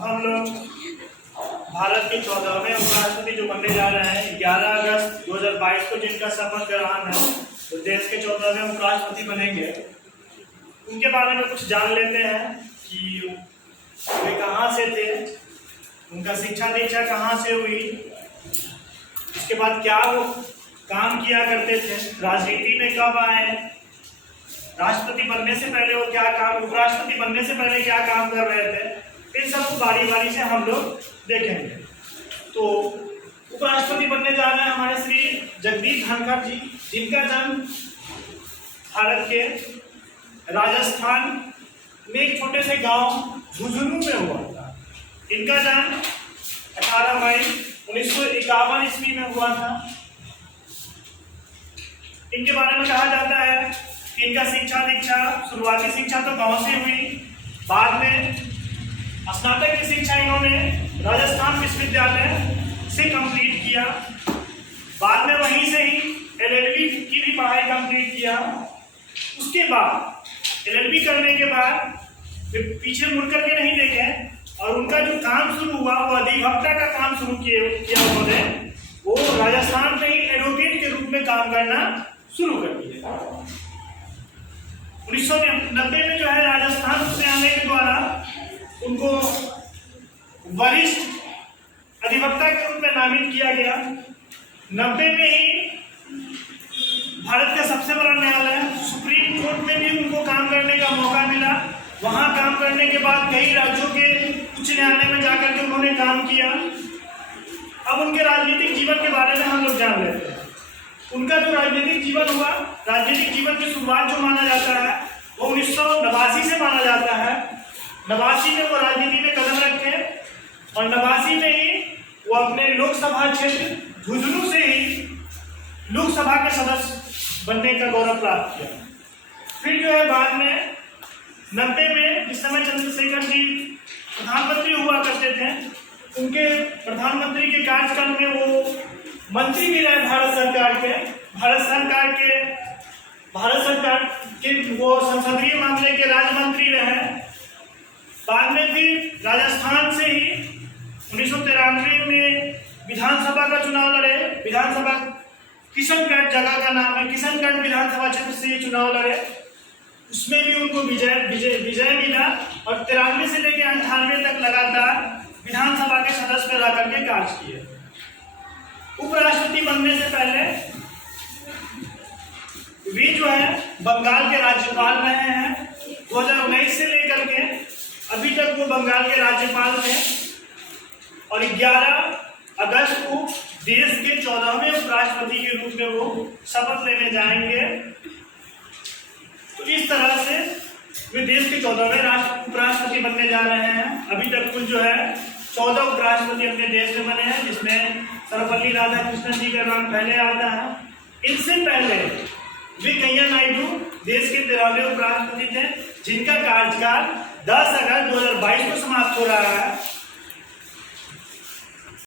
अब हम लोग भारत के 14वें उपराष्ट्रपति जो बनने जा रहे हैं 11 अगस्त 2022 को जिनका शपथ ग्रहण है, तो देश के 14वें उपराष्ट्रपति बनेंगे। उनके बारे में कुछ जान लेते हैं कि वे कहाँ से थे, उनका शिक्षा दीक्षा कहाँ से हुई, उसके बाद क्या वो काम किया करते थे, राजनीति में कब आए, राष्ट्रपति बनने से पहले वो क्या काम, उपराष्ट्रपति बनने से पहले क्या काम कर रहे थे, इन सबको बारी बारी से हम लोग देखेंगे। तो उपराष्ट्रपति बनने जा रहे हैं हमारे श्री जगदीप धनखड़ जी, जिनका जन्म भारत के राजस्थान में एक छोटे से गांव झुंझुनू में हुआ था। इनका जन्म 18 मई 1951 ईस्वी में हुआ था। इनके बारे में कहा जाता है कि इनका शिक्षा दीक्षा, शुरुआती शिक्षा तो गांव से हुई, बाद में स्नातक की शिक्षा इन्होंने राजस्थान विश्वविद्यालय से कंप्लीट किया। बाद में वहीं से ही एलएलबी की भी पढ़ाई कंप्लीट किया। उसके बाद एलएलबी करने के बाद वे पीछे मुड़ करके नहीं देखे और उनका जो काम शुरू हुआ वो अधिवक्ता का काम शुरू किया उन्होंने। वो राजस्थान में ही एडवोकेट के रूप में काम करना शुरू कर दिया। 1990 में जो है राजस्थान से आने के द्वारा उनको वरिष्ठ अधिवक्ता के रूप में नामित किया गया। 90 में ही भारत का सबसे बड़ा न्यायालय सुप्रीम कोर्ट में भी उनको काम करने का मौका मिला। वहां काम करने के बाद कई राज्यों के उच्च न्यायालय में जाकर के उन्होंने काम किया। अब उनके राजनीतिक जीवन के बारे में हम लोग जान लेते हैं। उनका जो राजनीतिक जीवन हुआ, राजनीतिक जीवन की शुरुआत जो माना जाता है वो 1989 से माना जाता है। 89 में वो राजनीति में कदम रखे और 89 में ही वो अपने लोकसभा क्षेत्र झुंझुनू से ही लोकसभा के सदस्य बनने का गौरव प्राप्त किया। फिर जो है बाद में 90 में जिस समय चंद्रशेखर जी प्रधानमंत्री हुआ करते थे, उनके प्रधानमंत्री के कार्यकाल में वो मंत्री भी रहे भारत सरकार के वो संसदीय मामले के राज्य मंत्री रहे। बाद में फिर राजस्थान से ही 1993 में विधानसभा का चुनाव लड़े। विधानसभा किशनगढ़ जगह का नाम है, किशनगढ़ विधानसभा क्षेत्र से ये चुनाव लड़े। उसमें भी उनको विजय मिला और 93 से लेकर 98 तक लगातार विधानसभा के सदस्य रह करके कार्य किए। उपराष्ट्रपति बनने से पहले वे जो है बंगाल के राज्यपाल रहे हैं। 2019 से लेकर के अभी तक वो बंगाल के राज्यपाल थे और 11 अगस्त को देश के 14वें उपराष्ट्रपति के रूप में वो शपथ लेने जाएंगे। तो इस तरह से वे देश के 14वें उपराष्ट्रपति बनने जा रहे हैं। अभी तक कुल जो है 14 उपराष्ट्रपति अपने देश में बने हैं, जिसमें सर्वपल्ली राधाकृष्णन जी का नाम पहले आता है। इनसे पहले वेंकैया नायडू देश के 13वें उपराष्ट्रपति थे, जिनका कार्यकाल 10 अगस्त 2022 को समाप्त हो रहा है।